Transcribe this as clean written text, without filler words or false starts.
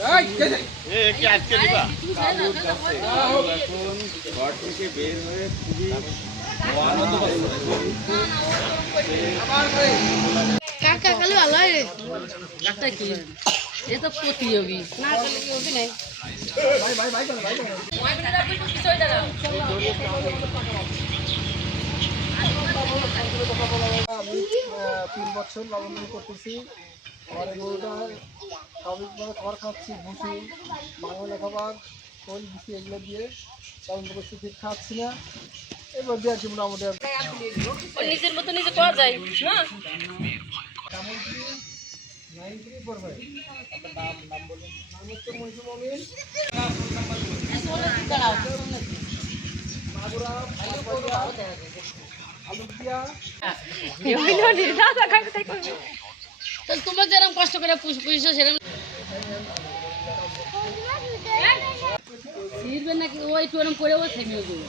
এখন ঘর থেকে বের হয়ে খুবই আনন্দ কাকা কালু ভালো রে কাকা কি এ তো প্রতিযোগী না প্রতিযোগী নাই আমি 3 বছর লালন করতেছি। আমার গরুটা স্বাভাবিকভাবে খাবার খাচ্ছি, ভুসি, বাংলা খাবার, খোল, ভুসি এগুলো দিয়ে লালন করছি। ঠিক খাচ্ছি না, এবার দিয়ে আর কি মোটামুটি নিজের মতো নিজে পাওয়া যায় হ্যাঁ। নাম বলুন। নাম হচ্ছে মহিষু মমিন, মাগুরা, আলুকিয়া। তোমার যেরকম কষ্ট করে পুষছো সেরকম ছিড়বে নাকি ও একটু ওরকম করে ও থেমে দেবে।